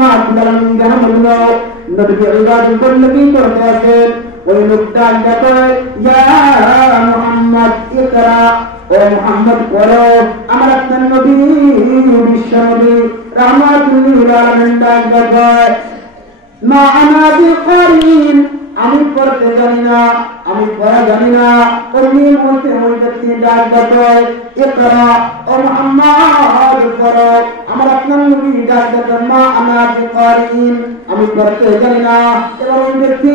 রাহমাতুল লিল আলামিন নবীকে ইবাদত বন্দী করতে আছেন ওই লোকটা ডাকে ইয়া মুহাম্মদ ইকরা ও মুহাম্মদ পড়ো আমার আপনার নবী বিশ্ব নবী রাহমাতুল লিল আলামিন ডাকে মা আনা বিকারিন আমি পড়তে জানি না আমি পড়া জানি না ওই মুহূর্তে ওই ব্যক্তি ডাক ডাকে ইকরা ও মুহাম্মদ পড়ো আমার আপনার নবী ডাক ডাকে মা আনা বিকারিন আমি পড়তে জানি না এবং ওই ব্যক্তি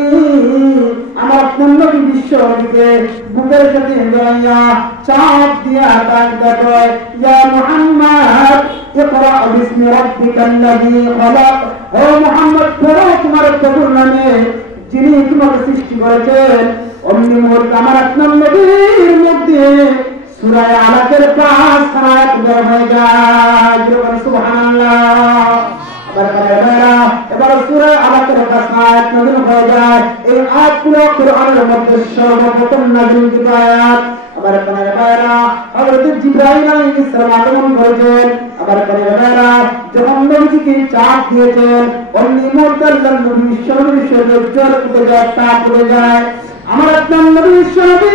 আমার আপনার নবী বিশ্ব নবীকে বুকের সাথে জড়াইয়া চাপ দিয়া ডাক ডাকে ইয়া মুহাম্মদ ইকরা বিসমি রাব্বিকাল্লাযী খলাক ও মুহাম্মদ পড়ো তোমার প্রভুর নামে যিনি তোমাকে সৃষ্টি করেছেন অমনি মুহূর্তে আমার আপনার নবীর মধ্যে সূরা আলাকের 5 আয়াত বের হয়ে যায় সুবহানাল্লাহ এবার সূরা আলাকের 5 আয়াত নাযিল হয়ে যায় এই আয়াতগুলো কোরআনের মধ্যে সর্বপ্রথম নাযিলকৃত আয়াত আবার পরেরা হযরত জিবরাইল আলাইহিস সালাম আগমন করেছেন আবার পরেরা যখন নবীকে চাপ দিয়েছেন অমনি মুহূর্তে আল্লাহ নবী বিশ্বনবীর শরীরে জ্বর উঠে যায় তাপ উঠে যায় আমার আপনার নবী বিশ্বনবী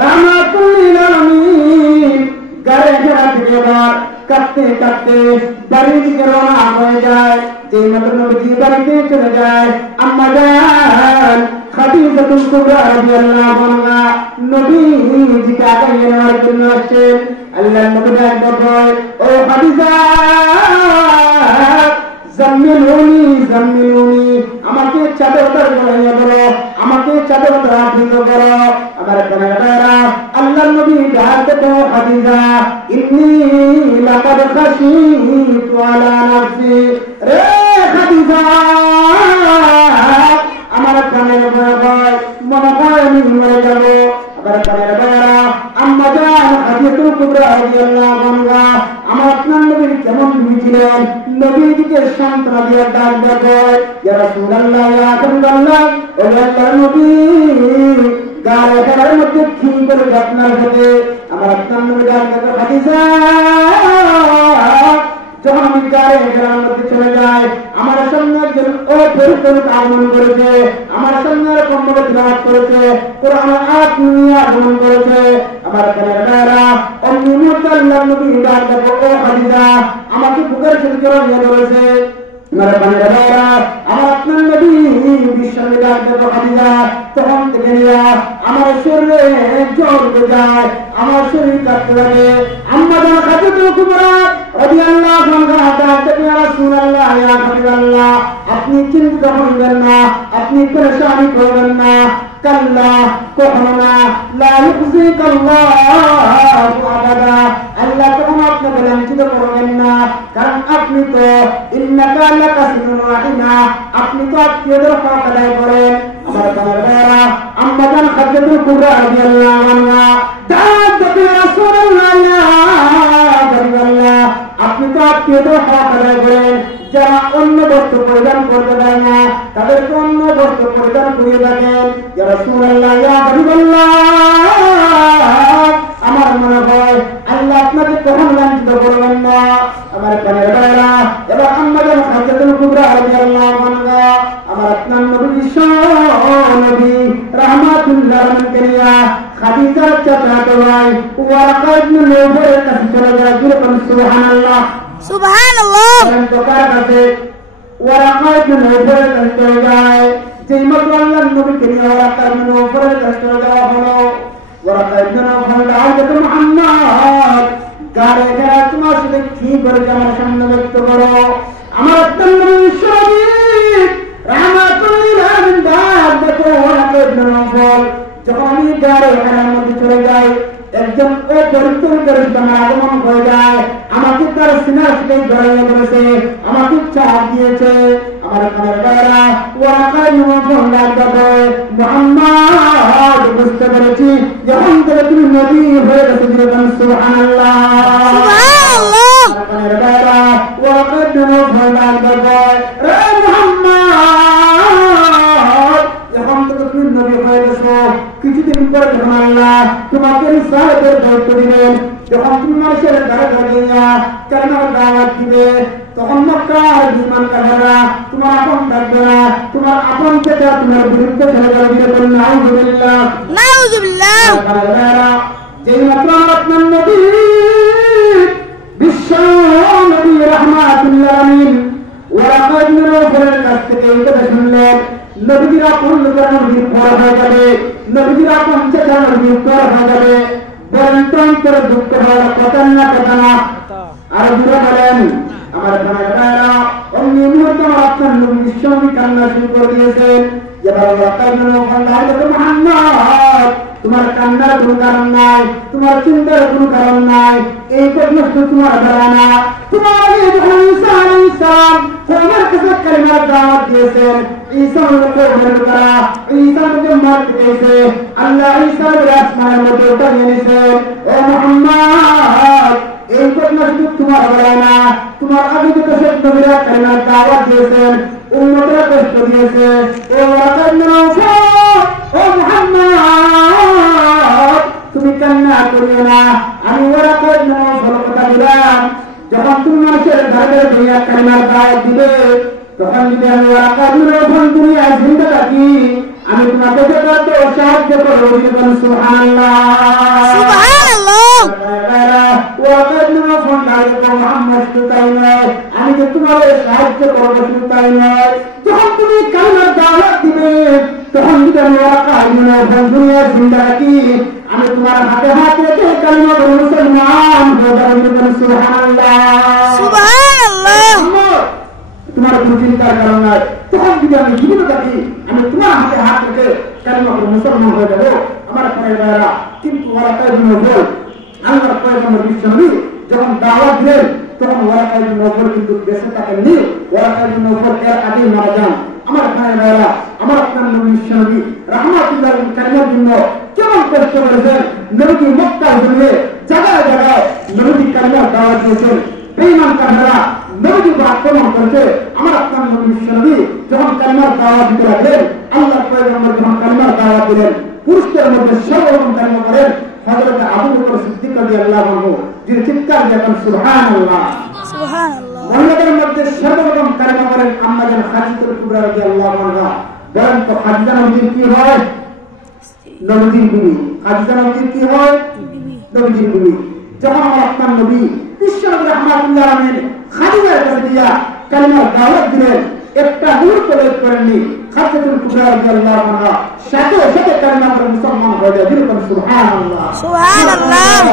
রাহমাতুল লিল আলামিন গায়ে ঘেরা থেকে এবার কাঁপতে কাঁপতে বাড়ির দিকে রওনা হয়ে যায় যে মাত্র নবীজি বাড়িতে চলে যায় আম্মা জান খাদিজাতুল কুবরা রাদিয়াল্লাহু আনহা নবীজিকে আগে নেওয়ার জন্য আসছেন আল্লাহর নবী ডাকলেন ও খাদিজা জাম্মিলুনি জাম্মিলুনি আমাকে চাদরটা গলাইয়া ধরো আমাকে চাদরটা আবৃত করো আবার পরেরা আল্লাহর নবী ডাকতে খাদিজা ইন্নী লাকাদ খাশিতু আলা নাফসি রে খাদিজা আমার প্রাণের ভয় মনে হয় আমি মরে যাব আবার পরেরা আম্মা জান খাদিজাতুল কুবরা রাদিয়াল্লাহু আনহা আমার আপনার নবীর কেমন ছিলেন নবীজিকে সান্ত্বনা দিয়ে ডাক দেয় ইয়া রাসূলুল্লাহ ইয়া হাবিবাল্লাহ ও আল্লাহর নবী গায়ে ঘরের মধ্যে কি করে আপনার সাথে আমার আপনার নবী ডাক দেয় খাদিজা যখন আমি গায়ে ঘরের মধ্যে চলে যাই আমার সামনে একজন অপরিচিত আগমন করেছে আমার সামনে কম্বল তিলাওয়াত করেছে কোরআনের আয়াত নিয়ে আগমন করেছে আমার পরেরা অমনি মুহূর্তে আল্লাহর নবী ডাক দেয় ও খাদিজা আমাকে বুকের সাথে জড়িয়ে ধরেছে আমার পরেরা আমার আপনার নবী বিশ্বনবী ডাক দেয় খাদিজা তখন থেকে নিয়ে আমার শরীরে জ্বর উঠে যায় আমার শরীর কাঁপতে লাগে আম্মা জান খাদিজাতুল কুবরা রাদিয়াল্লাহু আনহা ডাক দেয় ইয়া রাসূলুল্লাহ ইয়া হাবিবাল্লাহ আপনি চিন্তিত হবেন না আপনি পরেশানি করবেন না কাল্লা কখনো না লা ইউযিকাল্লাহু আবাদা আল্লাহ কখনো আপনাকে লাঞ্ছিত করবেন না কারণ আপনি তো ইন্নাকা লাকাসিরুন রাহিমা আপনি তো আত্মীয়দের হক আদায় করেন আমার বাবারা আম্মা জান খাদিজাতুল কুবরা রাদিয়াল্লাহু আনহা ডাক দেয় রাসূলুল্লাহ ইয়া হাবিবাল্লাহ আপনি তো আত্মীয়দের হক আদায় করেন যারা অন্য বস্ত্র পরিধান করতে পারে না তাদেরকে অন্য বস্ত্র পরিধান করিয়ে থাকেন ইয়া রাসূলুল্লাহ ইয়া হাবিবাল্লাহ আমার মনে হয় আল্লাহ আপনাকে কখনো লাঞ্ছিত করবেন না আমার পরেরা এবার আম্মা জান খাদিজাতুল কুবরা রাদিয়াল্লাহু আনহা আমার আপনার নবী বিশ্ব নবী রাহমাতুল লিল আলামিন খাদিজার চাচাতো ভাই ওয়ারাকা ইবনে নওফলের কাছে চলে যায় সুবহানাল্লাহ সুবহানাল্লাহ দোকার কাছে ওয়ারাকা ইবনে নওফলের কাছে চলে যায় যেই মাত্র আল্লাহর নবীকে নিয়ে ওয়ারাকা ইবনে নওফলের কাছে চলে যাওয়া হলো ওয়ারাকা ইবনে নওফল ডাকতে মুহাম্মদ গায়ে ঘেরা তোমার সাথে কি করে আমার সামনে ব্যক্ত করো আমার আপনার নবী শরীফ রাহমাতুল লিল আলামিন ডাক দেখো ওয়ারাকা ইবনে নওফল যখন আমি গায়ে ঘেরার মধ্যে চলে যাই একজন অপরিচিত আমার আগমন হয়ে যায় আমাকে তার সিনার সাথে জড়িয়ে ধরেছে আমাকে চাপ দিয়েছে আমার পরেরা ওয়ারাকা ইবনে নওফল ডাক দেখো মুহাম্মদ বুঝতে পেরেছি যখন থেকে তুমি নবী হয়ে গেছে সুবহানাল্লাহ সুবহানাল্লাহ পরেরা ওয়ারাকা ইবনে নওফল ডাক দেখো রে মুহাম্মদ যখন থেকে তুমি নবী হয়ে গেছো কিছুদিন পরে যখন আল্লাহ তোমাকে রিসালাতের দায়িত্ব দিবেন যখন তুমি মানুষের দ্বারা ধরিয়া কালেমার দাওয়াত দিবে তখন মক্কার দুশ্মন কাফেররা তোমার আপন থাকবে না, তোমার আপন থেকে তোমার বিরুদ্ধে চলে যাবে। বলুন নাউযুবিল্লাহ, নাউযুবিল্লাহ। যেই মাত্র আপনার নবী বিশ্ব নবী রাহমাতুল্লিল আলামিন ওয়ারাকা ইবনে নওফলের কাছ থেকে এই কথা শুনলেন, নবীর আপন লোকেরা নবীর পর হয়ে যাবে, নবীর আপন চেতা নবীর পর হয়ে যাবে। বলেন তো অন্তরে দুঃখ হয় কথা না কথা না? আর বুড়া বলেন আমার ভাইরা অমনি মুহূর্তে আমার আপনার নবী বিশ্ব নবী কান্না শুরু করে দিয়েছেন। মুহাম্মদ তোমার কান্নার কোনো কারণ নাই, তোমার চিন্তার কোনো কারণ নাই, এই কর্মস্থ তোমার বেলা না। তোমার যখন ঈসা আলাইহিস সালাম তোমার কাছে কালিমার দাওয়াত দিয়েছেন, ঈসা হচ্ছে লোকেরা, ঈসাকে মারতে গেছে, আল্লাহ ঈসাকে আসমানের মধ্যে উঠিয়ে নিয়েছেন। ও মুহাম্মদ এই কর্মস্থ তোমার বেলা না, তোমার আগে যে সব নবীরা কালিমার দাওয়াত দিয়েছেন, উম্মতরা কষ্ট দিয়েছে। ও মুহাম্মদ তুমি কান্না করিও না, আমি ওরা কথা দিলাম যখন তুমি মানুষের ঘরে দুনিয়া কালিমার দাওয়াত দিবে, তখন যদি আমি ওরা দুনিয়া জিন্দা থাকি, আমি তোমাকে সাহায্য করবো। সুবহানাল্লাহ, সুবহানাল্লাহ। আমি যে তোমার সাহায্য করবো শুধু তাই নয়, যখন তুমি কালিমার দাওয়াত দিবে, তখন যদি আমি দুনিয়া জিন্দা রাখি, আমি তোমার হাতে হাত রেখে কালিমা বলে মুসলমান হয়ে যাবো। সুবহানাল্লাহ, সুবহানাল্লাহ। তোমার কোনো চিন্তার কারণ নাই, তখন যদি আমি জীবিত থাকি, আমি তোমার হাতে হাত রেখে কালিমা বলে মুসলমান হয়ে যাবো। আমার ভাইরা, কিন্তু ওয়ারাকা ইবনে নওফল আল্লাহর পয়গম্বর বিশ্বনবী যখন দাওয়াত দিলেন, তখন ওয়ারাকা ইবনে নওফল কিন্তু বেঁচে থাকেননি। ওয়ারাকা ইবনে নওফল এর আগেই মারা যান। আমার ভাইরা, আমার আপনার নবী বিশ্বনবী রাহমাতুল্লাহ কালিমার জন্য কেমন কষ্ট করেছেন। নবী মক্কার জন্য জায়গায় জায়গায় নবী কালিমার দাওয়াত দিয়েছেন। বেঈমান কাফেররা নবীকে আক্রমণ করেছে। আমার আপনার নবী বিশ্বনবী যখন কালিমার দাওয়াত দিতে লাগলেন, আল্লাহর পয়গম্বর যখন কালিমার দাওয়াত দিলেন, পুরুষদের মধ্যে সর্বপ্রথম কালিমা করেন হযরত আবু বকর সিদ্দিক রাদিয়াল্লাহু আনহু, যিনি চিৎকার দিয়ে সুবহানাল্লাহ, সুবহানাল্লাহ। মহিলাদের মধ্যে সর্বপ্রথম কালিমা করেন আম্মা জান খাদিজাতুল কুবরা রাদিয়াল্লাহু আনহা। বলেন তো খাদিজা নবীর কি হয়? নবীর বিবি। খাদিজা নবীর কি হয়? নবীর বিবি। যখন আমার আপনার নবী বিশ্বনবী রাহমাতুল্লাহ আলাইহি খাদিজার কাছে দিয়া কালিমার দাওয়াত দিলেন, একটা মুহূর্ত ওয়েট করেননি, খাদিজাতুল কুবরা রাদিয়াল্লাহু আনহা সাথে সাথে কালিমা পড়ে মুসলমান হয়ে যায়। বলুন সুবহানাল্লাহ, সুবহানাল্লাহ।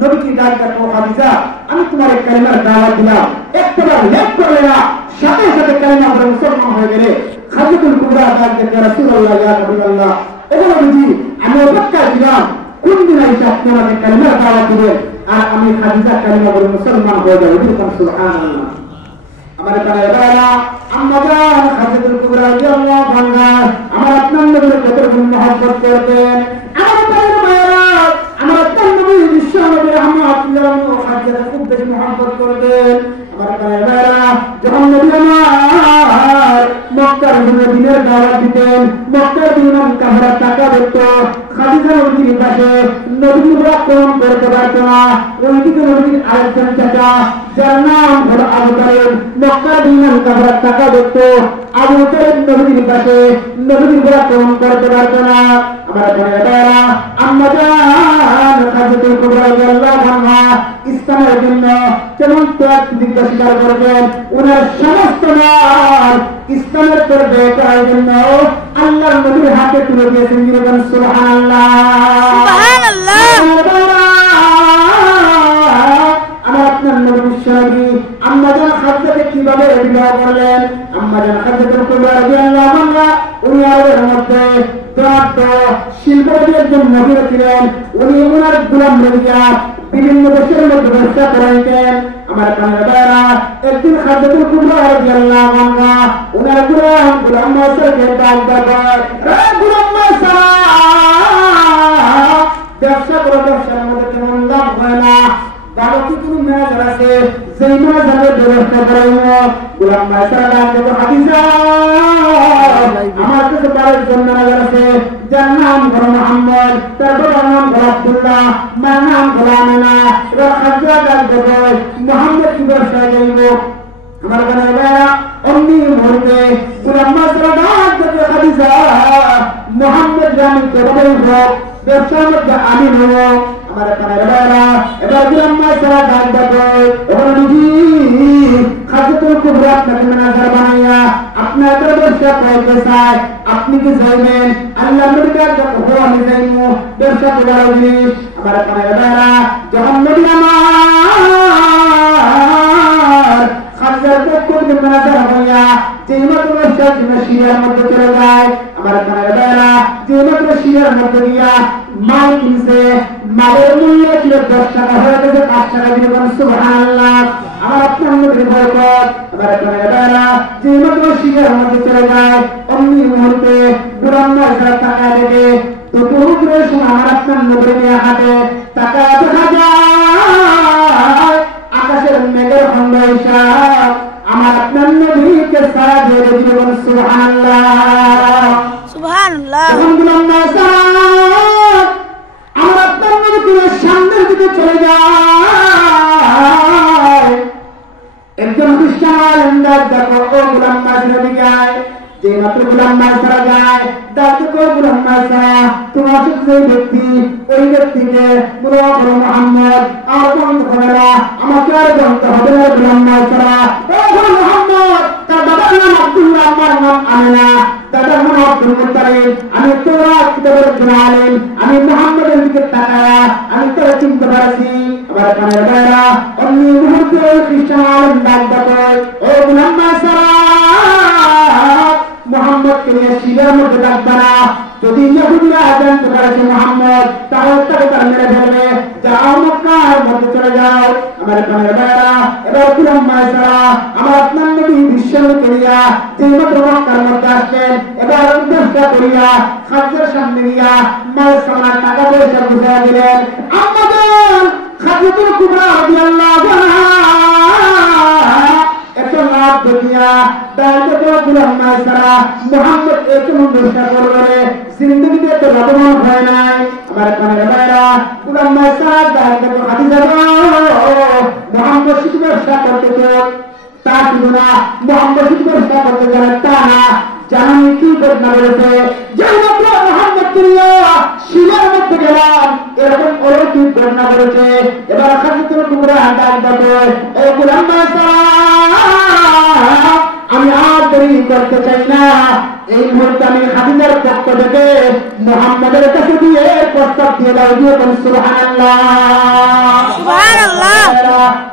নবীকে ডাকতে কো খাদিজা, আমি তোমার এই কালিমার দাওয়াত দিলাম, একবার লেট করলে না, সাথে সাথে কালিমা পড়ে মুসলমান হয়ে গেলে। খাদিজাতুল কুবরা ডাকতে রাসূলুল্লাহ ইয়া হাবিবাল্লাহ, ওগো নবীজি, আমি অপেক্ষা দিলাম কোন দিন আইসা আপনাকে কালিমার দাওয়াত দিবেন, আর আমি খাদিজা কালিমা পড়ে মুসলমান হয়ে যাব। বলুন সুবহানাল্লাহ। আমার ভাইরা, আম্মা জান খাদিজাতুল কুবরা রাদিয়াল্লাহু আনহা আমার আপনার নবীর কত মহব্বত করতেন। আমার ভাইরা, আমার আপনার নবী বিশ্বনবী রাহমাতুল্লাহ আলাইহি খাদিজাকে খুব বেশি মহব্বত করতেন। আমার ভাইরা, যখন নবী আমার মক্কার দিনের দাওয়াত দিতেন, মক্কার দিনের কাফেররা টাকা দিত, খাদিজা নবীর পাশে নবীর আক্রমণ করতে পারত না। ওইদিকে নবীর আরেকজন চাচা যার নাম হলো আবু তালিব, মক্কার দিনের কাফেররা টাকা দিত, আবু তালিব নবীর পাশে নবীর আক্রমণ করতে পারত না। আমার ভাইরা, আম্মা জান খাদিজাতুল কুবরা রাদিয়াল্লাহু আনহা ইসলামের জন্য কেমন ত্যাগ প্রতিজ্ঞা স্বীকার করেছেন। ওনার সমস্ত মাল ইসলামের পর ব্যয় করার জন্য আল্লাহর নবীর হাতে তুলে দিয়েছেন। সুবহানাল্লাহ, সুবহানাল্লাহ। আমার আপনার নবী বিশ্বনবী আম্মা জান খাদিজাকে কিভাবে বিবাহ করলেন? আম্মা জান খাদিজাতুল কুবরা রাদিয়াল্লাহু আনহা উনি আরবের মধ্যে শিল্পের একজন মহিলা ছিলেন। উনি ওনার গোলাম লইয়া বিভিন্ন দেশের মধ্যে ব্যবসা করাইতেন। আমার ভাইরা, একদিন খাদিজাতুল কুবরা রাদিয়াল্লাহু আনহা ওনার গোলাম মাসাকে ডাক দেয়, গোলাম মাসা, ব্যবসা করো, ব্যবসার মধ্যে কেমন লাভ হয় না, ভালো কি কোনো ম্যানেজার আছে যেই ম্যানেজারের ব্যবস্থা করাইব? গোলাম মাসা ডাক দেয়, খাদিজা, আমার কাছে কয়েকজন ম্যানেজার আছে, যার নাম হলো মুহাম্মদ, তার বাবার নাম হলো আব্দুল্লাহ, মার নাম হলো আমিনা। এবার খাদিজা ডাক দেয়, মুহাম্মদ কি ব্যবসায় যাইব? আমার ভাইরা, অমনি মুহূর্তে গোলাম মাসরা ডাক দিয়ে খাদিজা মুহাম্মদ জানি কেবলই হোক ব্যবসার মধ্যে আমি নেব আমার কানের বেলা এবার গোলাম মাসরা ডাক দেবো ওখানে দিদি খাদিজাতুল কুবরা আপনাকে ম্যানেজার বানাইয়া আপনার ব্যবসা করতে চায় আপনি কি চাইবেন আল্লাহ নবী কাছে যখন আমি যাইমু ব্যবসা করার জিনিস আমার কানের বেলা যখন নবী আমার খাদিজার পক্ষ থেকে ম্যানেজার হইয়া যেই মাত্র ব্যবসার জন্য শিরার মধ্যে চলে যায় আমার কানের বেলা যেই মাত্র শিরার মধ্যে গিয়া মাল কিনছে মালের মূল্য ছিল 10 টাকা হয়ে গেছে 5 টাকা দিয়ে সুবহানাল্লাহ আমার আপনার নবীর বরকত আমার কানের বেলা যেই মাত্র শিরার মধ্যে চলে যায় অমনি মুহূর্তে গোলাম মাসরা টাকা দেবে তো পুরো সময় আমার আপনার নবীর হাতে টাকা দেখা যায় আকাশের মেঘের খন্ড হিসাব আমার আপনার নবীকে সারা দিয়ে দিবেন সুবহানাল্লাহ সুবহানাল্লাহ তখন গোলাম মাসরা আমার আপনার নবীকে সামনের দিকে চলে যায় একজন খ্রিস্টান দেখো ও গোলাম মাসরা দিকে আয় যে মাত্র গোলাম মাসরা যায় দেখো গোলাম মাসরা তোমার যে ব্যক্তি ওই ব্যক্তিকে বলো মুহাম্মদ আর বন্ধ হবে না আমাকে আর বলতে হবে না গোলাম মাসরা ও মুহাম্মদ তার বাবার নাম আব্দুল্লাহ আমার নাম আমিনা দাদার নাম আব্দুল মুত্তালিব আমি তোরাত কিতাবের একজন আলেম আমি মুহাম্মদের দিকে তাকায়া আমি তোরা চিনতে পারছি আমার কানের বেলা অন্য মুহূর্তে খ্রিস্টান আলেম ডাক দেখো ও গোলাম মাসরা মুহাম্মদকে নিয়ে শিবের মধ্যে ডাকবা না যদি ইহুদিরা জানতে পারে মুহাম্মদ তাহলে তাকে তারা মেরে ফেলবে যাও মক্কার মধ্যে চলে যাও আমার কানের বেলা এবার গোলাম মাসরা আমার আপনার নবী বিশ্বকে নিয়া যে মাত্র মক্কার মধ্যে আসলেন এবার উদ্দেশ্য করিয়া খাদ্যের সামনে গিয়া মাল সামান টাকা পয়সা বুঝাইয়া দিলেন আমাদের খাদ্যতুল কুবরা রাদিয়াল্লাহু আনহা একটা লাভ দুনিয়া দায়িত্ব গোলাম মাসরা মুহাম্মদ একটু চেষ্টা করবে জিন্দেগিতে তো লাভবান হয় নাই আমার কানের বেলা গোলাম মাসরা দায়িত্ব খাদিজা মুহাম্মদ শুধু ব্যবসা করতে তা শুধু না মুহাম্মদ শুধু ব্যবসা করতে জানে তা না জানি কি ঘটনা ঘটেছে যেই মাত্র মুহাম্মদকে নিয়ে শিলার মধ্যে গেলাম এরকম অলৌকিক ঘটনা ঘটেছে এবার খাদিজাতুল কুবরা ডাক দেবো ও গোলাম মাসরা আমি আর দেরি করতে চাই না এই মুহূর্তে আমি খাদিজার পক্ষ থেকে মুহাম্মদের কাছে দিয়ে প্রস্তাব দিয়ে দাও দিয়ে সুবহানাল্লাহ সুবহানাল্লাহ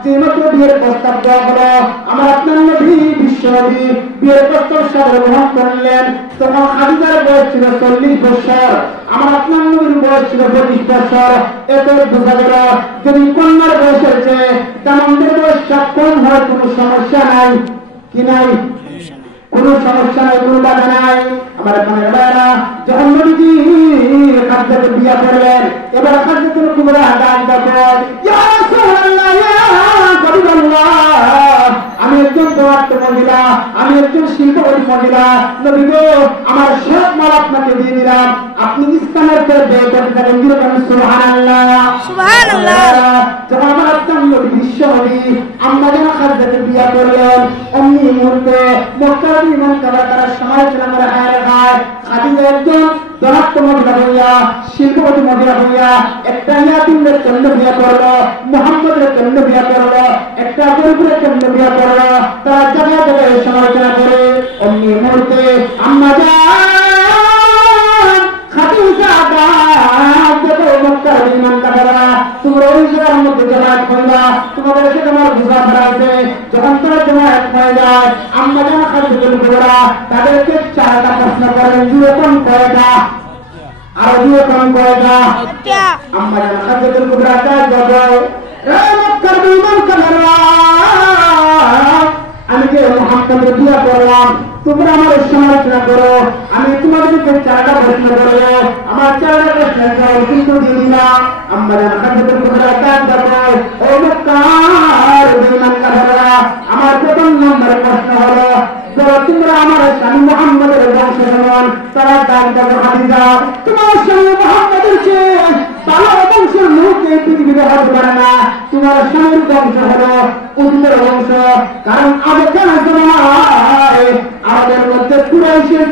যে মাত্র বিয়ের প্রস্তাব দেওয়া হলো আমার আপনার নবী বিশ্বনবী বিয়ের প্রস্তাব সাদরে গ্রহণ করলেন তখন খাদিজার বয়স ছিল 40 বছর আমার আপনার নবীর বয়স ছিল 25 বছর এত বোঝা গেল যদি কন্যার বয়সের চেয়ে দামানদের বয়সটা কম হয় কোনো সমস্যা নাই কি নাই কোনো সমস্যা নাই কোনো বাধা নাই আমার কানের বেলা যখন নবীজি খাদিজাকে বিয়ে করলেন এবার খাদিজাতুল কুবরা ডাক দেবো ইয়া রাসূলুল্লাহ ইয়া হাবিবাল্লাহ আমি একজন দোয়াত মহিলা আমি একজন শিল্পপতি মহিলা নবী গো আমার সব মাল আপনাকে দিয়ে দিলাম আপনি ইসলামের পথে ব্যয় করতে থাকেন সুবহানাল্লাহ সুবহানাল্লাহ যখন আমার আপনার নবী বিশ্বনবী আমরা যেন খাদিজাকে বিয়ে করলেন অমনি মুহূর্তে মক্কার ইমান তারা সমালোচনা করে হায় হায় খাদিজা একজন দরাত্ম মহিলা হইয়া শিল্পপতি মহিলা হইয়া একটা ইয়াতিমের জন্য বিয়ে করলো মুহাম্মদের জন্য বিয়ে করলো একটা গরিবের জন্য বিয়ে করলো তারা জায়গায় জায়গায় সমালোচনা করে অমনি মুহূর্তে আম্মা জান খাদিজা দেখো মক্কার ইমান তারা তোমরা ওই জায়গার মধ্যে জামায়াত করবা তোমাদের এসে তোমার বুঝা ফেরাছে যখন তোরা জামায়াত হয়ে যায় আম্মা জান খাদিজাতুল কুবরা তাদেরকে 4টা প্রশ্ন করেন দুরকম কয়টা আর দুরকম কয়টা আম্মা জান খাদিজাতুল কুবরা দাও রে মক্কার ইমান তারা আমি যে মুহাম্মদের বিয়ে করলাম তোমরা আমার সমালোচনা করো আমি তোমাদেরকে 4টা প্রশ্ন করব আমার 4টা প্রশ্নের জবাব কিন্তু দিয়ে দিলাম আম্মা জান খাদিজাতুল কুবরা দাও ও মক্কার ইমান তারা আমার প্রথম নম্বর প্রশ্ন হলো তোমরা আমার স্বামী মুহাম্মদের বংশ সমান তারা ডাক দেবো খাদিজা তোমার স্বামী মুহাম্মদের চেয়ে ভালো বংশের লোক এই পৃথিবীতে হতে পারে না তোমার স্বামীর বংশ হলো উত্তর বংশ কারণ আগেকার জমানায়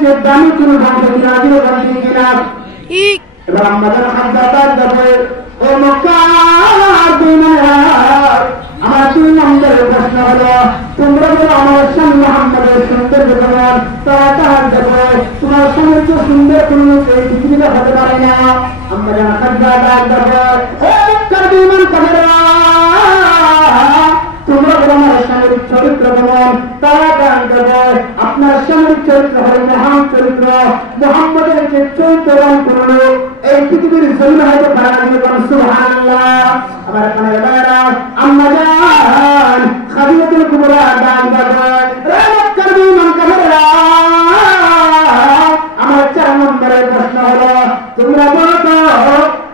যে দামি কোনো বংশ কিনা দিল বান্ধি কিনা ঠিক এবার আমাদের খাদ্যাদার যাবে ও মক্কার দুনিয়া আমার 2 নম্বরের প্রশ্ন হলো তোমরা বলো আমার স্বামী মুহাম্মদের সুন্দর জীবন তার যাবে তোমার সৌন্দর্য সুন্দর কোনো এই পৃথিবীতে হতে পারে না আমরা খাদ্যাদার যাবে ও মক্কার বিমান কামেরা তোমরা বলো আমার স্বামীর চরিত্র কেমন তারা গান দেবে আপনার স্বামীর চরিত্র হল মহান চরিত্র মুহাম্মদের যে চরিত্রবান করলো এই পৃথিবীর জমিন হয়তো তারা দিয়ে বলেন সুবহানাল্লাহ আমার কানের বাইরা আম্মা জান খাদিজাতুল কুবরা গান দেবে রে মক্কার বিমান কামেরা আমার 4 নম্বরের প্রশ্ন হলো তোমরা বলো তো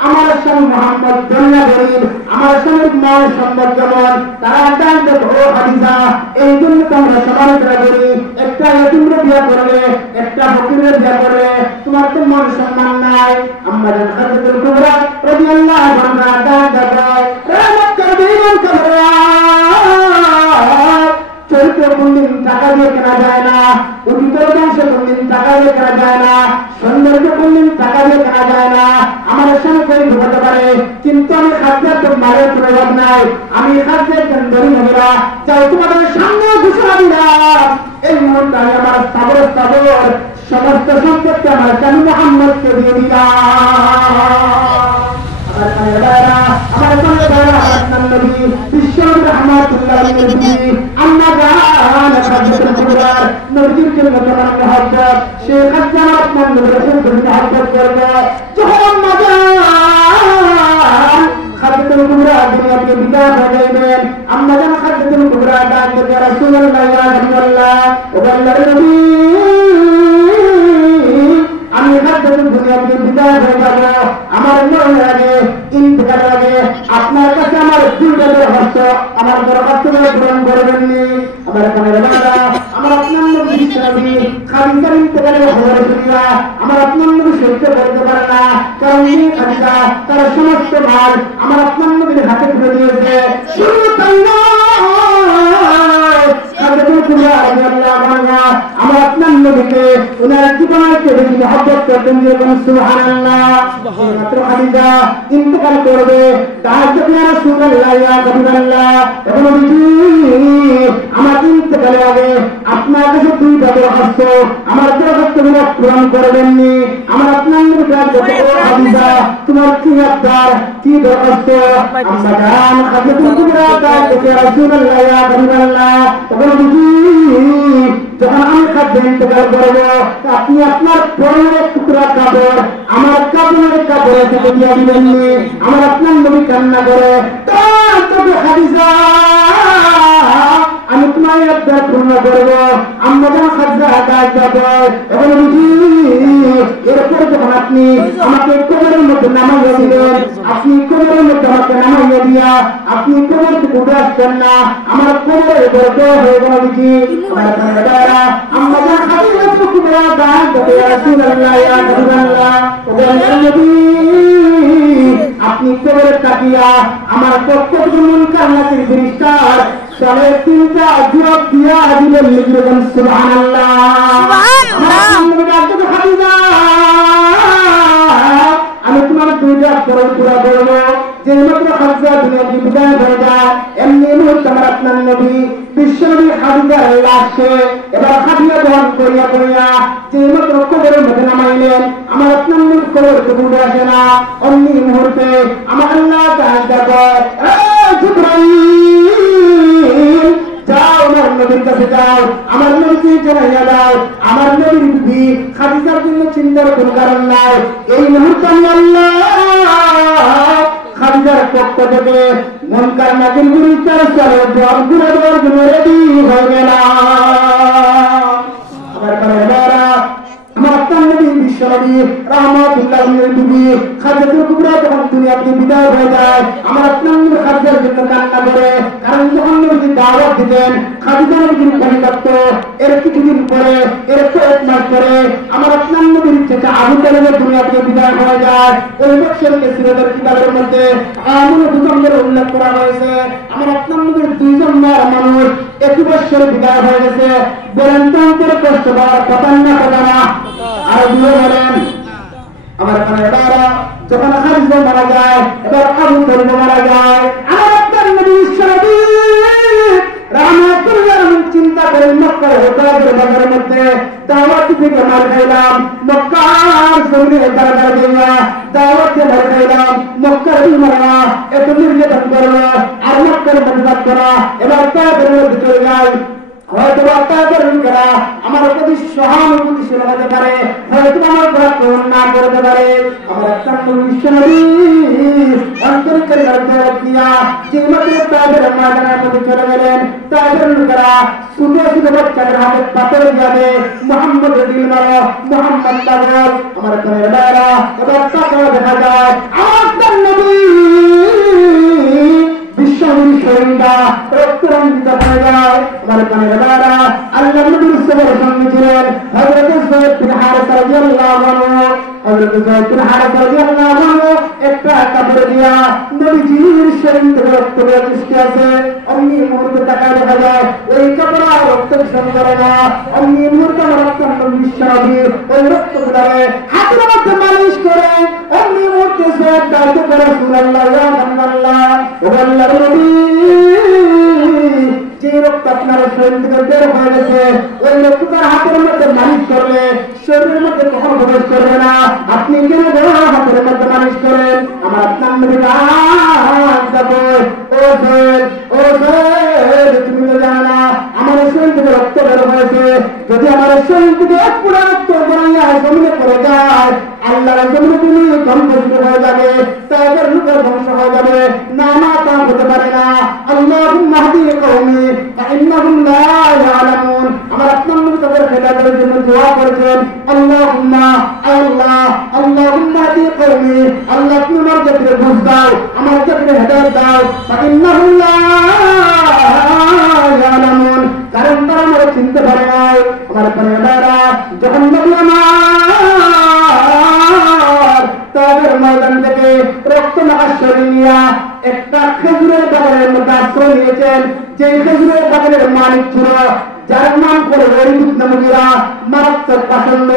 আমার স্বামী মুহাম্মদ দুনিয়া গরিব আমার স্বামীর মাল সম্পদ যেমন তারা দান দেব ও খাদিজা এই জন্য তোমরা সমালোচনা করি একটা এতিমরে বিয়ে করবে একটা ফকিরের বিয়ে করবে তোমার তো মান সম্মান নাই আম্মা জান খাদিজাতুল কুবরা রাদিয়াল্লাহু আনহা দান দেব রে মক্কার বিমান কামেরা চরিত্র কোনদিন টাকা দিয়ে কেনা যায় না উত্তর বংশ কোনদিন টাকা দিয়ে কেনা যায় না সৌন্দর্য কোনদিন টাকা দিয়ে কেনা যায় না আমার সঙ্গে গরিব হতে পারে কিন্তু আমি খাদ্যের তো মারের প্রয়োজন নাই আমি খাদ্যের গরিব মহিলা চাই তোমাদের সামনে ঘোষণা দিলাম এই মুহূর্তে আমি আমার স্থাবর সমস্ত সম্পত্তি আমার স্বামী মুহাম্মদকে দিয়ে দিলাম আমার সঙ্গে আপনার নবী বিশ্বনবী রাহমাতুল্লাহ আলাইহি আম্মা জান খাদিজাতুল কুবরা নবীর জন্য তোমার মহব্বত সেই খাদিজা আপনার নবীর জন্য মহব্বত করবে যখন আম্মা জান খাদিজাতুল কুবরা দুনিয়াতে বিদায় হয়ে যাবেন আম্মা জান খাদিজাতুল কুবরা ডাক দিয়ে রাসূলুল্লাহ ইয়া রাসূলুল্লাহ ও আল্লাহর নবী আমি খাদ্যের দুনিয়াতে বিদায় হয়ে যাব আমার মরণের আগে ইন্তেকালের আগে আপনার কাছে আমার 2টা দরখাস্ত আমার দরখাস্তগুলো পূরণ করবেননি আমার কানের বাবা আমার আপনার নবী নবী খাদিজার ইন্তেকালের খবর শুনিয়া আমার আপনার নবী সহ্য করতে পারে না কারণ এই খাদিজা তার সমস্ত মাল আমার আপনার নবীর হাতে তুলে দিয়েছে শুধু তাই নয় খাদিজাতুল কুবরা রাদিয়াল্লাহু আনহা আমার আপনার নবীকে ওনার জীবনের চেয়ে বেশি মহব্বত করতেন যেরকম সুবহানাল্লাহ মাত্র খাদিজা ইন্তেকাল করবে তার জন্য রাসূলুল্লাহ ইয়া হাবিবাল্লাহ এবং নবী আমার ইন্তেকালের আগে আপনার কাছে 2টা দরখাস্ত আমার দরখাস্তগুলো পূরণ করবেননি আমার আপনার নবী কাছে ও খাদিজা তোমার কি আবদার কি দরখাস্ত আম্মা জান খাদিজাতুল কুবরা কাছে রাসূলুল্লাহ ইয়া হাবিবাল্লাহ এবং নবী যখন আমি খাদ্য ইন্তেকাল করবো আপনি আপনার পরনের টুকরা কাপড় আমার কাপড়ের কাপড়ে থেকে দিয়ে দিবেননি আমার আপনার নবী কান্না করে তবে খাদিজা আমি তোমার আবদার পূর্ণ করবো আম্মা জান খাদিজা কাজ যাবো এবং এরপরে যখন আপনি আমাকে কবরের মধ্যে নামাইয়া দিলেন আপনি কবরের মধ্যে আমাকে নামাইয়া দিয়া আপনি কবর থেকে উঠে আসছেন না আমার কবরের গর্ব হয়ে গেল বুঝি আম্মা জান খাদিজাতুল কুবরা দান দেবে রাসূলুল্লাহ ইয়া হাবিবাল্লাহ ও আল্লাহর নবী আপনি কবরের তাকিয়া আমার পক্ষ থেকে মুনকার নাকির ফেরেশতার 3.5টা জবাব দিয়া দিলেন লিখলেন সুবহানাল্লাহ সুবহানাল্লাহ খাদিজা আমি তোমার 2টা পূরণ পুরা করবো যে মাত্র খাদিজা দুনিয়াতে বিদায় হয়ে যায় এমনি মুহূর্তে আমার আপনার নবী বিশ্বনবী খাদিজার লাশকে এবার খাদিজা বহন করিয়া যে মাত্র কবরের মধ্যে নামাইলেন আমার আপনার নবী কবর থেকে উঠে আসে না অমনি মুহূর্তে আমার আল্লাহ তাআলা কয় জিবরাইল যাও আমার নবীর কাছে যাও আমার নবীকে জানাইয়া দাও আমার নবীর বিবি খাদিজার জন্য চিন্তার কোনো কারণ নাই এই মুহূর্তে আল্লাহ খাদিজার পক্ষ থেকে মুনকার নাকির বিরুদ্ধে চলে জব ঘুরে দেওয়ার জন্য রেডি হয়ে গেলাম আমার বাবারা আমার আপনার নবী বিশ্বনবী রাহমাতুল্লাহ আলাইহি খাদিজাতুল কুবরা যখন দুনিয়াতে বিদায় হয়ে যায় আমার আপনার নবী খাদিজার জন্য কান্না করে কারণ যখন নবী দাওয়াত দিতেন খাদিজা নবীর পরিবর্ত এর কিছুদিন পরে এর 1 মাস পরে আমার আপনার নবীর থেকে আবু তালেবের দুনিয়াতে বিদায় হয়ে যায় ওই বছর সিরাতের কিতাবের মধ্যে আমল দুজনের উল্লেখ করা হয়েছে আমার আপনার নবীর 2 জন মানুষ 1 বছর বিদায় হয়ে গেছে বলেন তো অন্তর কষ্ট পাওয়ার কথা না আর দিয়ে বলেন আমার কানেরা যখন খালিদ মারা যায় এবার আবু তলব মারা যায় আমার আপনার নবী সাহাবী রাহমাতুল্লাহ চিন্তা করেন মক্কার হোটেলের বাজারের মধ্যে দাওয়াত থেকে মার খাইলাম মক্কার জমিনে দরবার দিয়া দাওয়াত দিয়ে মার খাইলাম মক্কার বিমারা এত নির্যাতন করলো আর মক্কার বরবাদ করা এবার তাদের মধ্যে চলে যায় হয়তো আপনাদের লোকেরা আমার প্রতি সহানুভূতিশীল হতে পারে হয়তো আমার না করতে পারে আমার একটা নবী অন্তরিকের দিয়া যে মাত্র তাদের ময়দানের মধ্যে চলে গেলেন তাদের লোকেরা ছোট ছোট বাচ্চাদের হাতে পাথর যাবে মোহাম্মদ দিল মারো মোহাম্মদ পাগল আমার কানেরা এবার পাথর দেখা যায় আমার নবী বিশ্বনবী শরীরটা রক্তরঞ্জিত হয়ে যায় আমার কানেরা আল্লাহ নবীর সঙ্গে ছিলেন হযরত যায়েদ বিন হারিসা রাদিয়াল্লাহু আনহু হযরত যায়েদ বিন হারিসা রাদিয়াল্লাহু আনহু একটা কাপড় দিয়া নবীজির শরীর থেকে রক্ত বের সৃষ্টি আছে অমনি মুহূর্তে তাকায় দেখা যায় ওই কাপড় রক্ত শোষণ করে না অমনি মুহূর্তে রক্ত বিশ্বনবী ওই রক্ত গুলারে হাতের মধ্যে মালিশ করে অমনি মুহূর্তে যায়েদ দাঁড়িয়ে করে রাসূলুল্লাহ ইয়া হাবিবাল্লাহ ও আল্লাহর নবী যে রক্ত আপনার শরীর থেকে বের হয়ে গেছে ওই রক্তটার হাতের মধ্যে মালিশ করলে শরীরের মধ্যে কখনো প্রবেশ করবে না আপনি কেন হাতের মধ্যে মালিশ করেন আমার আপনার নবী তুমি তো জানো না আমার শরীর থেকে রক্ত বের হয়েছে যদি আমার শরীর থেকে এক পুরা রক্ত বানাইয়া জমিনে পড়ে যায় আল্লাহর জমিনে তুমি ধ্বংস হয়ে যাবে তাদের লোকের ধ্বংস হয়ে যাবে না না তা হতে পারে না আল্লাহুম্মা হাদি কওমি ফাইন্নাহুম লা ইয়ালামুন আমার আপনার নবী তাদের হেদায়েতের জন্য দোয়া করেছেন আল্লাহুম্মা আল্লাহ আল্লাহুম্মা হাদি কওমি আল্লাহ তুমি আমার জাতিকে বুঝ দাও আমার জাতিকে হেদায়েত দাও ফাইন্নাহুম লা ইয়ালামুন কারণ তারা আমার চিনতে পারে নাই আমার পরিবাররা যখন নবী আমার তাদের ময়দান থেকে রক্ত নাকাশ করে নিয়ে একটা খেজুরের বাগানের মধ্যে আশ্রয় নিয়েছেন যে খেজুরের বাগানের মালিক ছিল যার নাম করে ওলিদ নামীরা মারাত্মক পাষণ্ড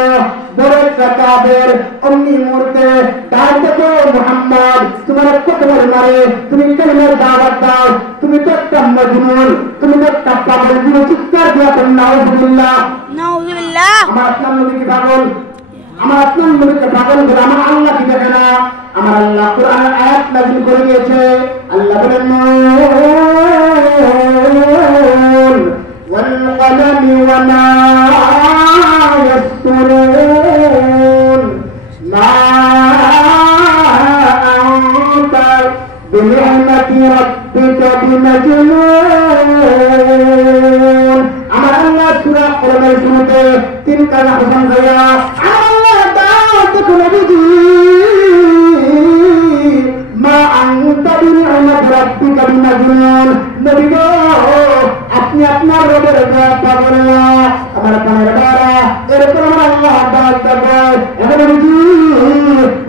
বড় একটা কাফের অমনি মুহূর্তে ডাক দেখো মুহাম্মদ তোমার কত বড় মারে তুমি কালিমার দাওয়াত দাও তুমি তো একটা মজনুন তুমি তো একটা পাগল তুমি চিৎকার দিয়া নাউযুবিল্লাহ নাউযুবিল্লাহ আমার আপনার নবী কি পাগল আমার আপনার নবীকে পাগল বলে আমার আল্লাহ কি দেখে না আমার আল্লাহ কোরআনের আয়াত নাযিল করে দিয়েছে আল্লাহ বলেন নুন ওয়াল কলমি ওয়া মা ইয়াসতুরুন মা আনতা বিনি'মাতি রাব্বিকা বিমাজনুন আমার আল্লাহ সূরা কোরআনের শুরুতে তিন কানা হুকুম দেয়া আল্লাহ দাওয়াত দেখো নবীজি মা আনতা বিনি'মাতি রাব্বিকা বিমাজনুন নবী গো আপনি আপনার রবের দয়া পাবেন না আমার কানেরা এরকম আমার আল্লাহ দাওয়াত দেবে এখন নবীজি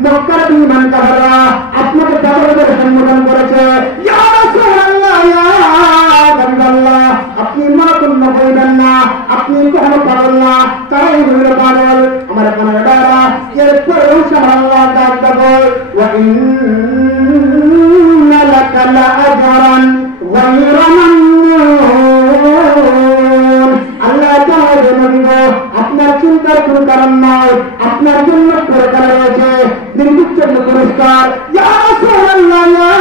মক্কার বিমান কাফেররা আপনাকে পাগলের সম্বোধন করেছে ইয়া রাসূলুল্লাহ ইয়া হাবিবাল্লাহ আপনি মাকুন্ন হইবেন না আপনি কখনো পাগল না তাই হইল পাগল আমার কানেরা এরপর আল্লাহ দাওয়াত দেবে ওয়া ইন্না লাকা লাআজরান গায়রা মামনুন আল্লাহ তাআলা নবী আপনার চিন্তার কোনো কারণ নাই আপনার জন্য পুরস্কার রয়েছে নির্দিষ্ট পুরস্কার ইয়া রাসূলুল্লাহ ইয়া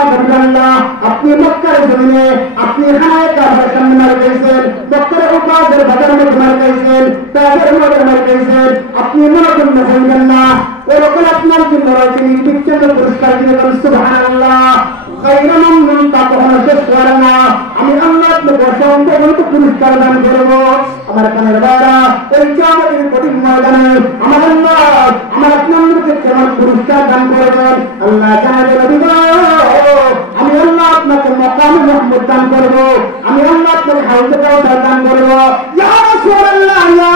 হাবিবাল্লাহ আপনি মক্কার জমিনে আপনি হানায় কাবার সামনে মার গেছেন মক্কার উপাদের বাজার মধ্যে মার গেছেন তাদের মধ্যে মার গেছেন আপনি মনোকন্ন হইবেন না ওরকম আপনার জন্য রয়েছে নির্দিষ্ট পুরস্কার দিয়ে সুবহানাল্লাহ গায়রা মামনুন তা কখনো শেষ করে না আমি আল্লাহ আপনাকে অসংখ্য পুরস্কার দান করবো আমার কানেরা এই কিয়ামতের কঠিন ময়দানে আমার আল্লাহ আমার আপনাদেরকে কেমন পুরস্কার দান করবেন আল্লাহ জানে নবী আমি আল্লাহ আপনাকে মাকামে মাহমুদ দান করবো আমি আল্লাহ আপনাকে হাউজে কাউসার দান করবো ইয়া রাসূলুল্লাহ ইয়া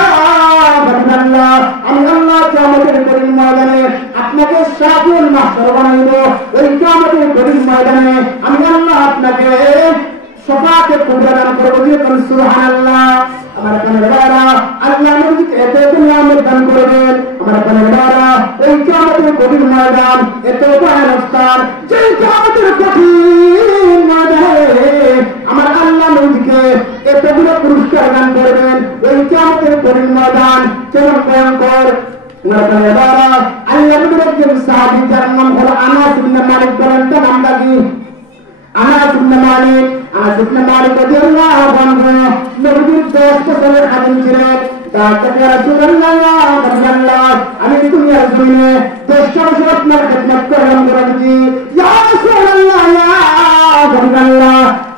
হাবিবাল্লাহ আমি আল্লাহ কিয়ামতের কঠিন ময়দানে আপনাকে শাফিউল মাহশর বানাইবো ওই কিয়ামতের কঠিন ময়দানে আমি আল্লাহ আপনাকে শাফাআতে কুবরা দান করবো সুবহানাল্লাহ আমার কানেরা আল্লাহ নবীকে এত নিয়ামত দান করবেন কঠিন ময়দান, এত ভয়ানক স্থান, যে কিয়ামতের কঠিন ময়দানে আমার আল্লাহ নবীকে এতগুলো পুরস্কার দান করবেন। এই কিয়ামতের কঠিন ময়দান কেমন ভয়ঙ্কর। আল্লাহ নবীর একজন সাহাবী যার নাম হলো আনাস ইবনে মালিক, বলেন তো নামটা কি? আনাস ইবনে মালিক রাদিয়াল্লাহু আনহু নবীর 10 বছরের খাদিম ছিলেন। আমি দুনিয়ার জমিনে 10 বছর আপনার খেদমত করলাম করেছি।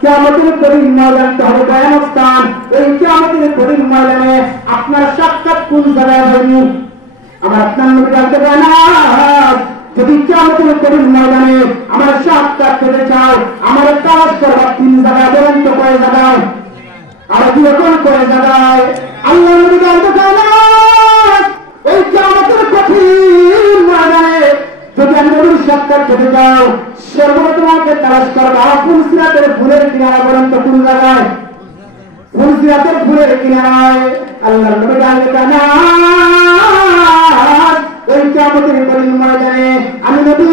কিয়ামতের কঠিন ময়দান তো হবে ভয়ানক স্থান। এই কিয়ামতের কঠিন ময়দানে আপনার সাক্ষাৎ কোন জায়গায় হয়নি? আমার আপনার নবী জানতে পারে না। যদি কিয়ামতের কঠিন ময়দানে আমার সাক্ষাৎ পেতে চাও, আমার কাজ করবার 3 জায়গায়, বলেন তো কয় জায়গায়? আর যখন কয় জায়গায় আল্লাহ নবী জানতে পারে না। এই কিয়ামতের কঠিন ময়দানে যদি আমি নবীর সাক্ষাৎ পেতে চাও, সর্বপ্রথম তোমাকে তালাশ করবা ফুলসিরাতের ফুলের কিনারা, বলেন তো কোন জায়গায়? ফুলসিরাতের ফুলের কিনারায় আল্লাহ নবী জানতে পারে না। ওই কিয়ামতের কঠিন ময়দানে আমি নবী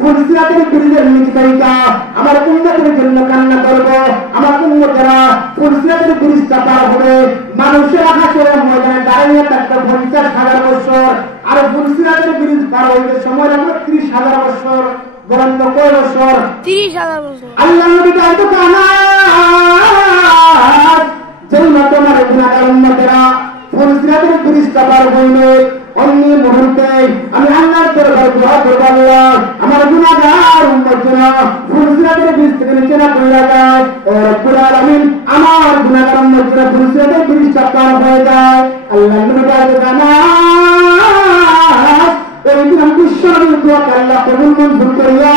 ফুলসিরাতের ফুলের নিচে দাঁড়িয়ে আমার উম্মতের জন্য কান্না করব। আমার উম্মতেরা ফুলসিরাতের ব্রিজটা পার হবে, মানুষের হাসরের ময়দানে দাঁড়িয়ে থাকতে 50,000 বছর, আর ফুলসিরাতের ব্রিজ পার হইতে সময় লাগবে 30,000 বছর। বলেন তো কয় বছর? 30,000 বছর। আল্লাহ নবী জানতে পারে না। যেই না তোমার গুনাহগার উম্মতেরা ফুলসিরাতের ব্রিজটা পার হইবে, অন্য মুহূর্তে আমি আল্লাহর দরবারে দোয়া করব, আল্লাহ আমার গুনাহগার উম্মতরা ফুলসিরাতের ব্রিজ থেকে নিচে না পড়ে যায়। ও রব্বুল আলামিন, আমার গুনাহগার উম্মতরা ফুলসিরাতের ব্রিজটা পার হয়ে যায়। আল্লাহ নবী জানতে পারে না। এই দিন আমি বিশ্বনবীর দোয়াকে আল্লাহ কবুল মঞ্জুর করিয়া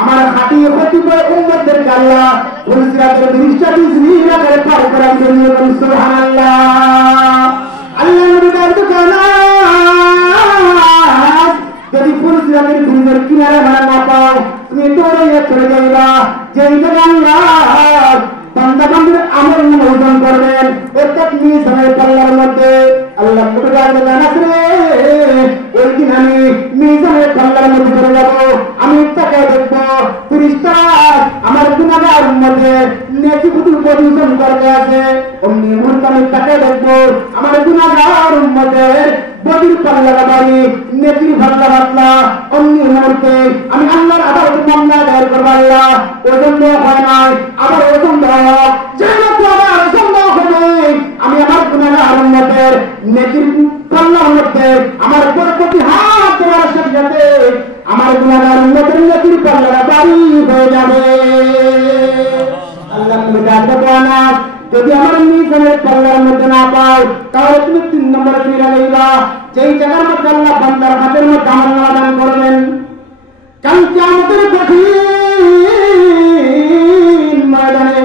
আমার খাঁটি খতিবের উম্মতদেরকে আল্লাহ ফুলসিরাতের ব্রিজটা বিজলির আকারে পার করার জন্য সুবহানাল্লাহ। আল্লাহ নবী জানতে পারে না। যদি ফুলসিরাতের ব্রিজের কিনারে ভাড়া না পাও, তুমি দৌড়াইয়া চলে যাইবা যেই জায়গায় আল্লাহ বান্দা বান্দার আমল ওজন করবেন, প্রত্যেক মিজানের পাল্লার মধ্যে। আল্লাহ নবী জানতে পারে না, ওই দিন আমি মিজানের পাল্লার মধ্যে চলে যাবো, আমি তাকে দেখবো ফেরেশতা আমার গুনাহগার উম্মতের নেকি বুতুল ওজন করতে আছে। অমনি মুহূর্তে আমি তাকে দেখবো আমার গুনাহগার উম্মতের বদির পাল্লার বাড়ি নেকির পাল্লা পাতলা। অমনি মুহূর্তে আমি আল্লাহর আদালতে মামলা দায়ের করবো, আল্লাহ ওজন দেওয়া হয় নাই, আবার ওজন দেওয়া যেন আবার ওজন দেওয়া হবে। আমি আমার গুনাহগার উম্মতের নেকির পাল্লার মধ্যে আমার প্রতি হাত দেওয়ার সাথে সাথে আমার গুনাহগার উম্মতের নেকির পাল্লাটা বাড়ি হয়ে যাবে। আল্লাহ তুমি জানতে পারো না। যদি আমার মিজানের পাল্লার মধ্যে না পাও, তাহলে তুমি 3 নম্বরে ফিরে যাইবা যেই জায়গার মধ্যে আল্লাহ বান্দার হাতের মধ্যে আমলনামা দান করবেন। কারণ কিয়ামতের কঠিন ময়দানে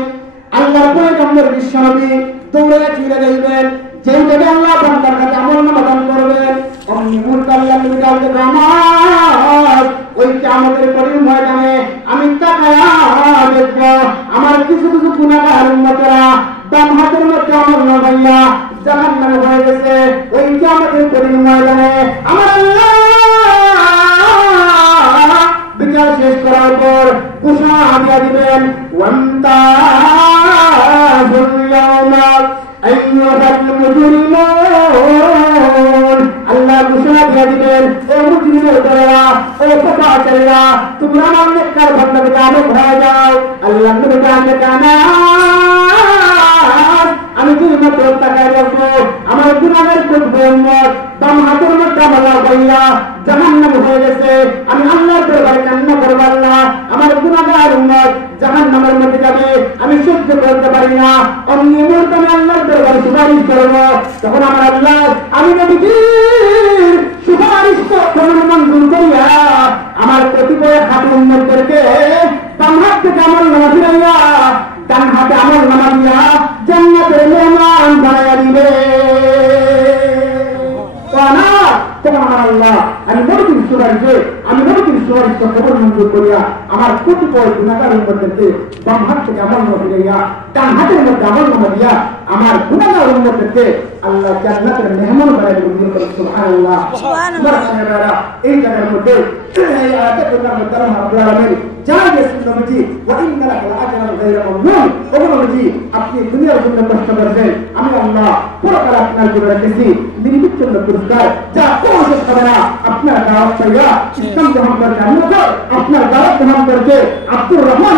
আল্লাহর পয়গম্বর বিশ্বনবী দৌড়ে ফিরে যাইবেন যেই জায়গায় আল্লাহ বান্দার হাতে আমলনামা দান করবেন। অমনি মুহূর্তে আল্লাহ নবী বলতে আমার ওই কিয়ামতের কঠিন ময়দানে আমি তাকায়া দেখব আমার কিছু কিছু গুনাহগার উম্মতরা বাম হাতের মধ্যে আমলনামা পাইয়া জাহান্নামে হয়ে গেছে। ওই কিয়ামতের কঠিন ময়দানে আমার আল্লাহ বিচার শেষ করার পর ঘোষণা দিয়ে দিবেন, ওয়ান্তাহুল ইয়াওমা আইয়ুহাল মুজরিমুন। আল্লাহ ঘোষণা দিয়ে দিবেন, ও মুজরিমরা, ও পাপাচারীরা, তোমরা আমার নেককার বান্দা থেকে আলোক হয়ে যাও। আল্লাহ নবী জানতে কানা আমি যদি মাত্র তাকায় দেখো আমার গুনাহের করবো উম্মত বাম হাতের মধ্যে আমলা পাইয়া জাহান্নামে হয়ে গেছে। আমি আল্লাহর দরবারে কান্না করব, আল্লাহ আমার গুনাহগার উম্মত জাহান্নামের মধ্যে যাবে, আমি সহ্য করতে পারি না। অমনি মুহূর্তে আমি আল্লাহর দরবারে সুপারিশ করব। তখন আমার আল্লাহ আমি নবীর সুপারিশ মঞ্জুর করিয়া আমার কতিপয় হাত উম্মতদেরকে বাম হাত থেকে আমলনামা ফিরাইয়া ডান হাতে আমলনামা দিয়া জান্নাতের মেহমান বানাইয়া দিবে। আল্লাহ আমি নবীর সুপারিশে কবুল মঞ্জুর করিয়া আমার কতিপয় গুনাহগার উম্মতদেরকে বাম হাত থেকে আমলনামা ফিরাইয়া ডান হাতের মধ্যে আমলনামা দিয়া আমার গুনাহগার উম্মতকে আল্লাহ জান্নাতের মেহমান বানায় দিবেন। সুবহানাল্লাহ। সুবহানাল্লাহ। এই জায়গার মধ্যে এই আয়াতের কোরআন মধ্যে আল্লাহ রাব্বুল আলামিন জানিয়ে নবীজি ওয়া ইন্না লাকা আজরান গায়রা মামনুন। ও নবীজি আপনি দুনিয়ার জন্য কষ্ট করেছেন, আমি আল্লাহ পরকালে আপনার জন্য রেখেছি নির্বিচ্ছিন্ন জন্য পুরস্কার, যা কোনো শেষ হবে না। আপনার দাওয়াত পাইয়া ইসলাম গ্রহণ করতে আপনার দাওয়াত গ্রহণ করতে আব্দুর রহমান